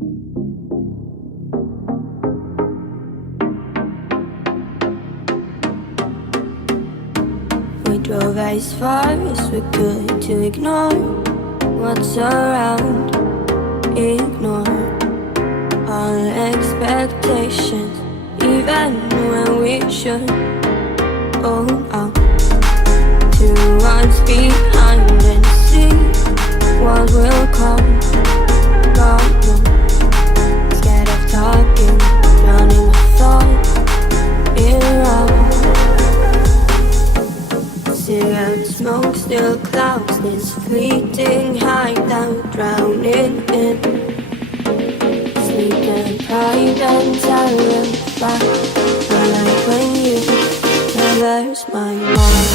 We drove as far as we could to ignore what's around, ignore all expectations, even when we should hold on to what's behind and see what will come. Don't know, scared of talking, drowning my thoughts in love. Cigarette smoke still clouds this fleeting hideout, drowning in sleep and pride and terrified. I like when you reverse my mind.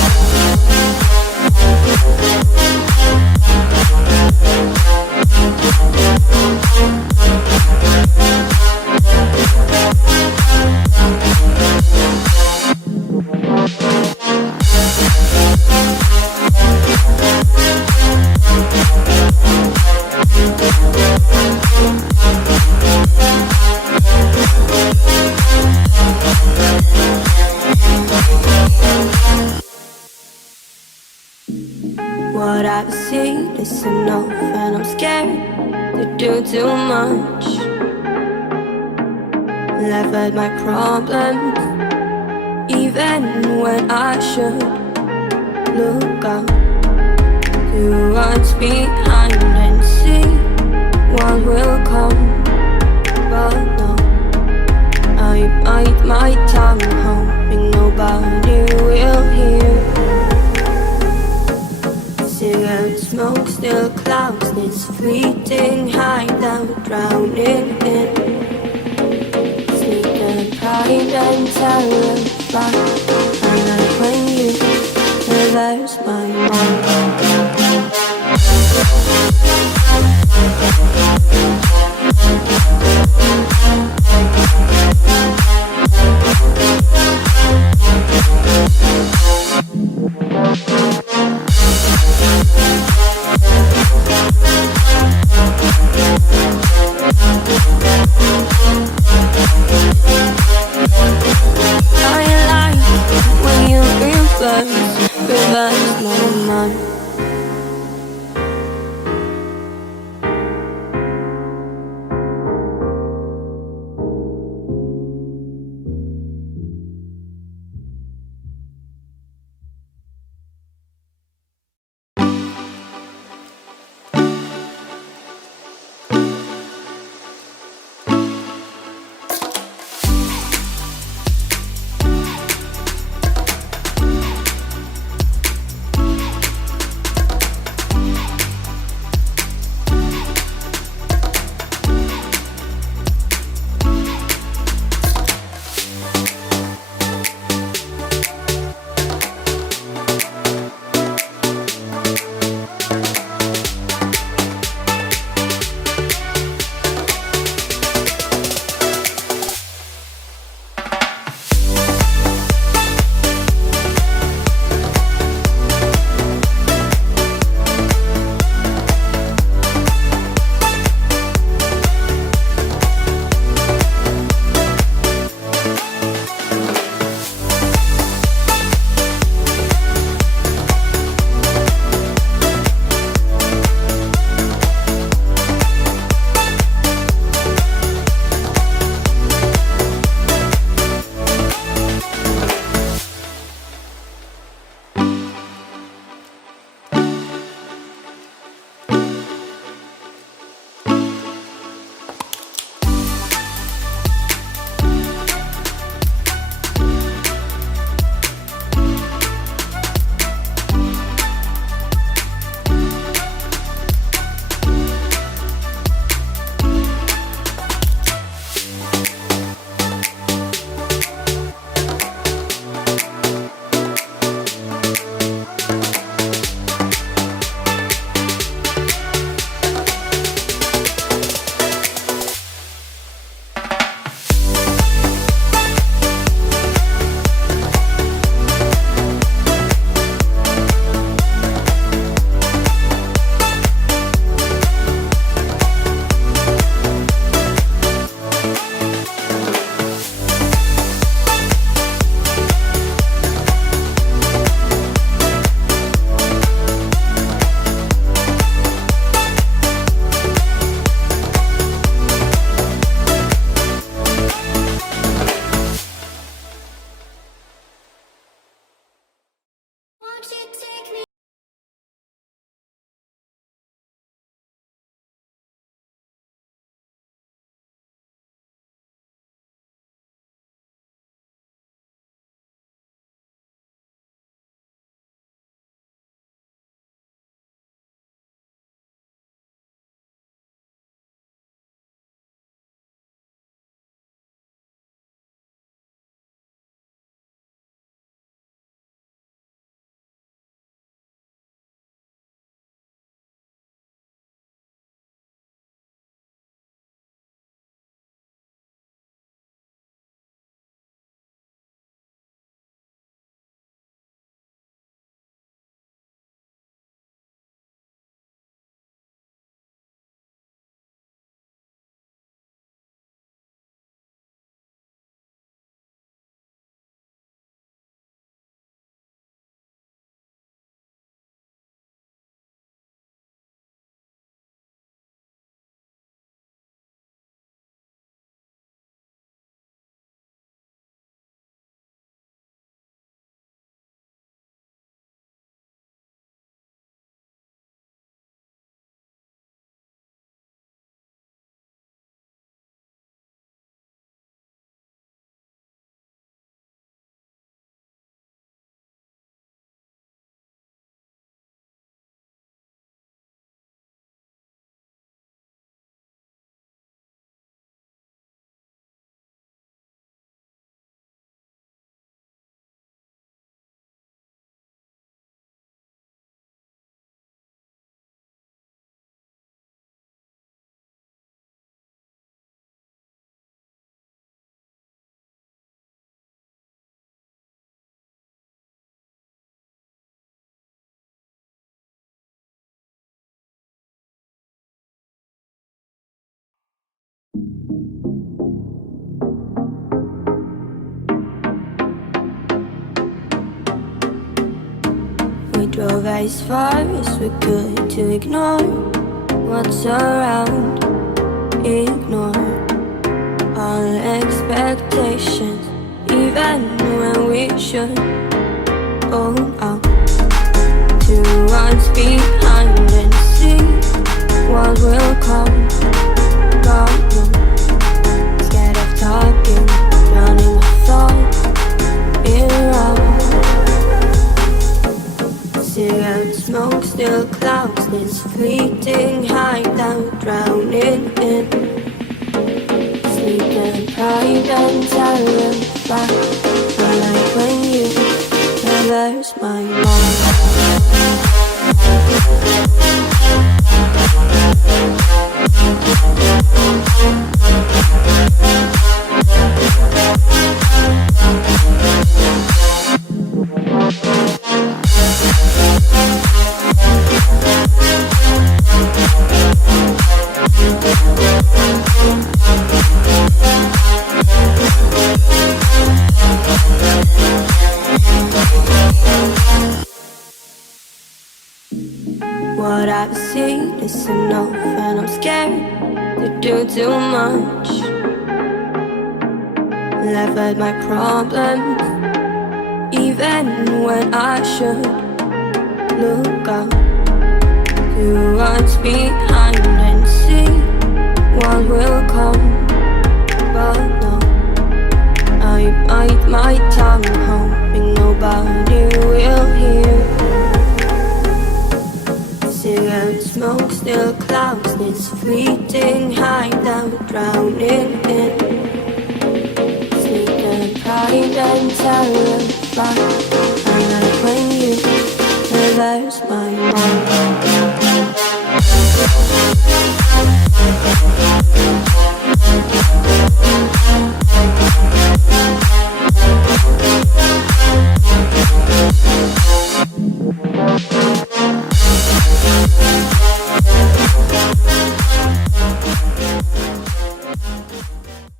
What I've seen is enough, and I'm scared to do too much. Laugh at my problems, even when I should look up to what's behind and see what will come. But no, I bite my tongue, hoping nobody will hear. Cigarette smoke still clouds this fleeting hideout, drowning in sleep and pride and terrified. I like when you reverse my mind. Reverse my mind. We drove as far as we could to ignore what's around, ignore all expectations, even when we should hold out to what's behind and see what will come. Don't know, scared of talking, drowning my thoughts in round. Cigarette smoke still clouds this fleeting hideout, drowning in sleep and pride and terrified. I like when you traverse my mind. What I've seen is enough, and I'm scared to do too much. Laugh at my problems, even when I should look up to what's behind and see what will come. But no, I bite my tongue, hoping nobody will hear. Cigarette smoke still clouds this fleeting hideout, drowning in sleep and pride and terrified. I like when you reverse my mind.